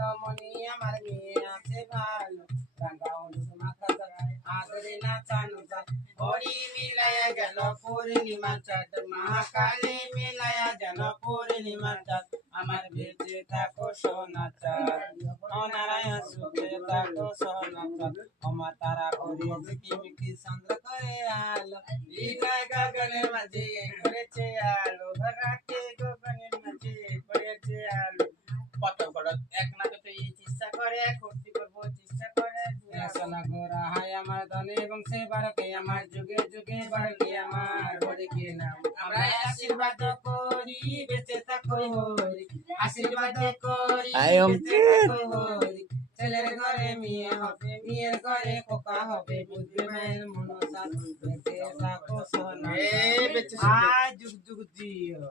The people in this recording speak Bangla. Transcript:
রমণী আমার মেয়ে আছে ভালো রাঙ্গা হলুদ মাথা ধরায় আদরে নাচানো যায় হরি মিলাইয়া গেল পূর্ণিমা চাঁদ মহাকালী মিলাইয়া যেন পূর্ণিমা চাঁদ আমার বেঁচে থাকো সোনা চাঁদ নারায়ণ সুখে থাকো সোনা চাঁদ আমার তারা করে ঝিকিমিকি চন্দ্র করে আলো হৃদয় গগনের মাঝে করেছে আলো রাতে গগনের মাঝে করেছে আলো কত বড় এক নাকে তো এই চেষ্টা করে করতে করবো চেষ্টা করে সোনা গোরা হায় আমার ধনে এবং সে বারকে আমার যুগে যুগে বারকে আমার হরিকে নাম আমরা আশীর্বাদ করি বেঁচে থাকো হরি আশীর্বাদ করি বেঁচে থাকো হরি ছেলের ঘরে মেয়ে হবে মেয়ের ঘরে খোকা হবে বুঝবে মায়ের মনসা বেঁচে থাকো সোনা যুগ যুগ জিও